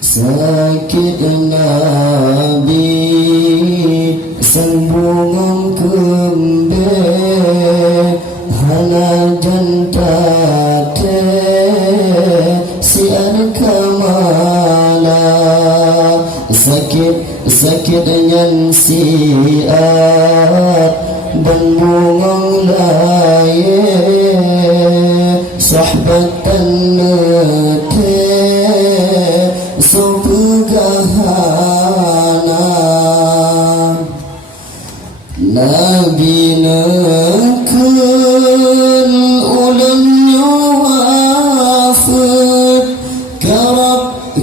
sakit Nabi sambungan kembe hana jantate siar kamala sakit yang siar dan bungang laye sahbatan nete supegahana Nabi nakun ulangnya wafat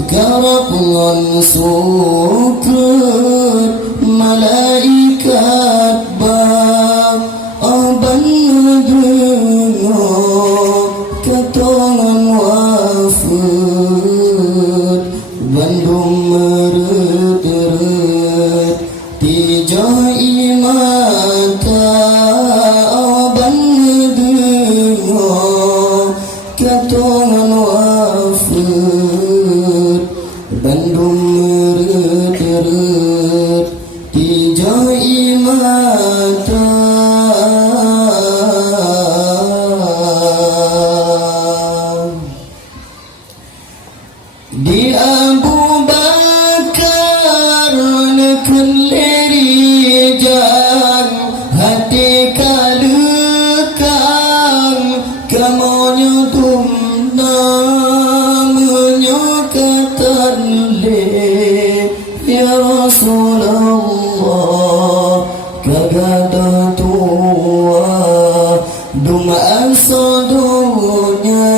karab ngansukur malaikat aban dengar katongan wafat bandung meret-eret tijai mata aban dengar katongan wafat bandung meret-eret tijai mata di Abu Bakar nekun lerijan hati kalekang kamonya tumna menyokatan le ya Rasulullah kagada tua duma asadunya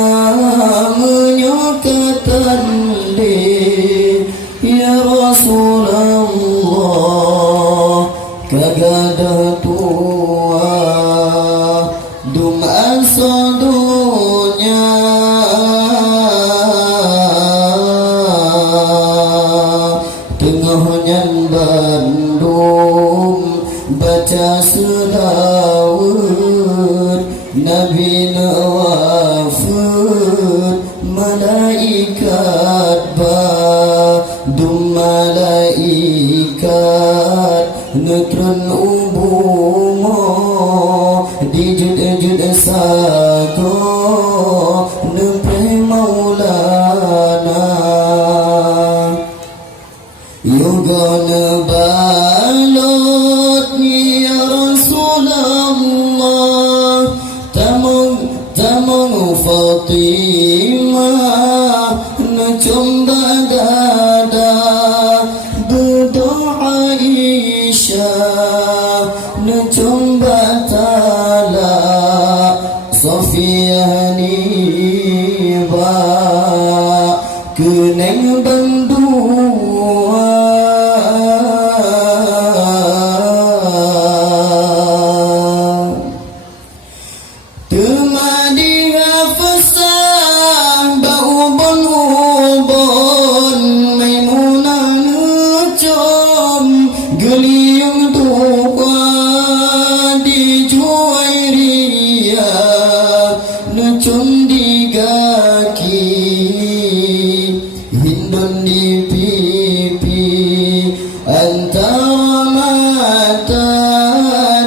menyokatan ya Rasulullah kagada tua dum asadunya tengahnya bandung baca selawat Nabi wafat malaikat dum malaikat netrun ubumo dijud-jud sago nepe maulana yugana balot ya Rasulullah tamung Fatimah necomba dada Aisyah necomba tala Sofiani ba keneng bandua temadi hafsah ubon Maimunah ngecom geliung tua di Juwairiyah necom di kaki hindun di pipi antara mata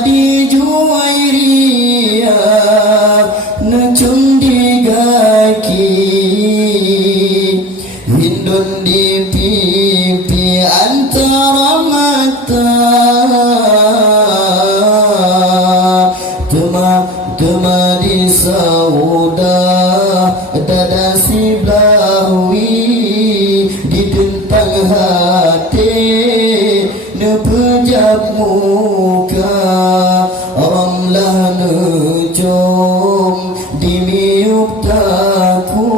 di Juwairiyah necom di kaki hindun di pipi antara mata tema di sauda dada si blawi di tentang hati nepejap muka ramlah nejom di miuk taku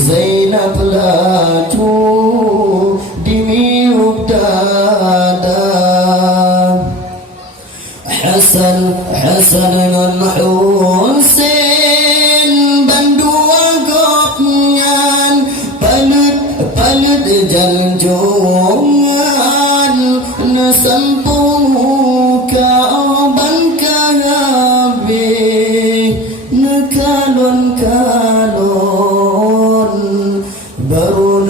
Zainab laju di miuk dada Hasan dan Husain bandua gopnyan palut jaljongan nasampung kauban kagabe nekalon baru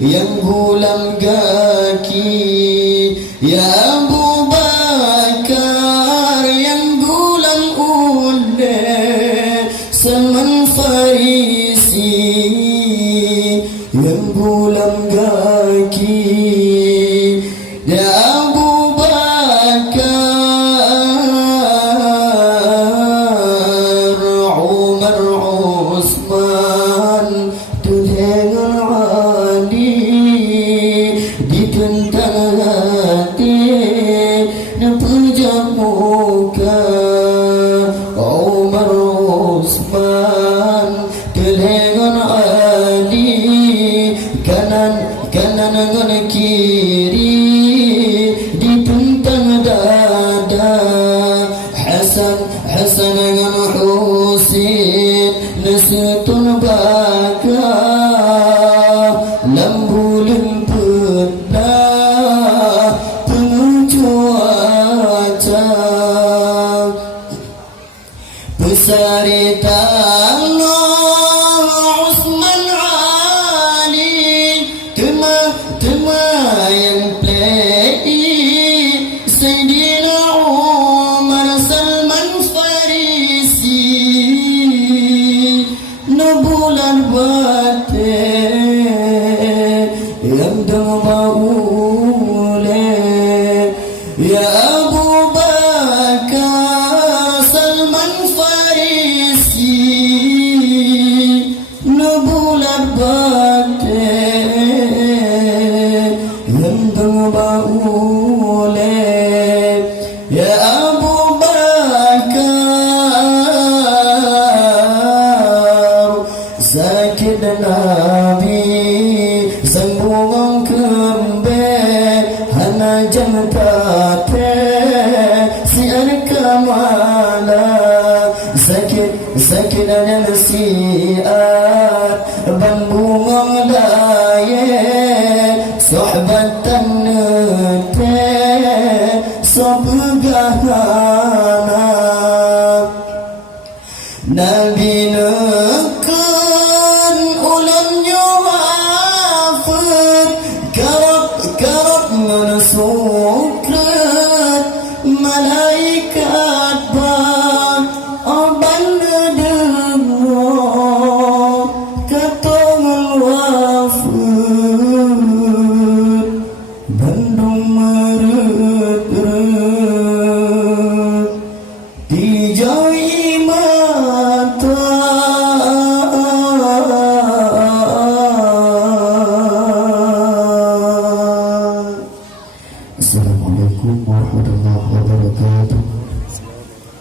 yang gulam gaki, ya Abu Bakar yang gulam ude, Salman Farisi yang gulam gaki, ya Abu Bakar Umar Usman tulengan Ali ditentang hati dan pejam muka. Umar Usman tulengan Ali kanan dengan kiri ditentang dada. Hasan dengan Husin nesutun baka lambulun pernah pencuaca besari tanah Usman Ali tema yang play Sayyidina Umar Salman Farisi na bulan bate yang damaule, ya Abu Bakar Salman Farisi na bulan bate yang damaule, ya Abu Bakar zakir Nabi sambungang kembe hana jamtate si arkamala zakir dan siat bambungang laye sohbatan nete sobgahana Nabi nekan ulan nyawafat karab menusukrat malaikat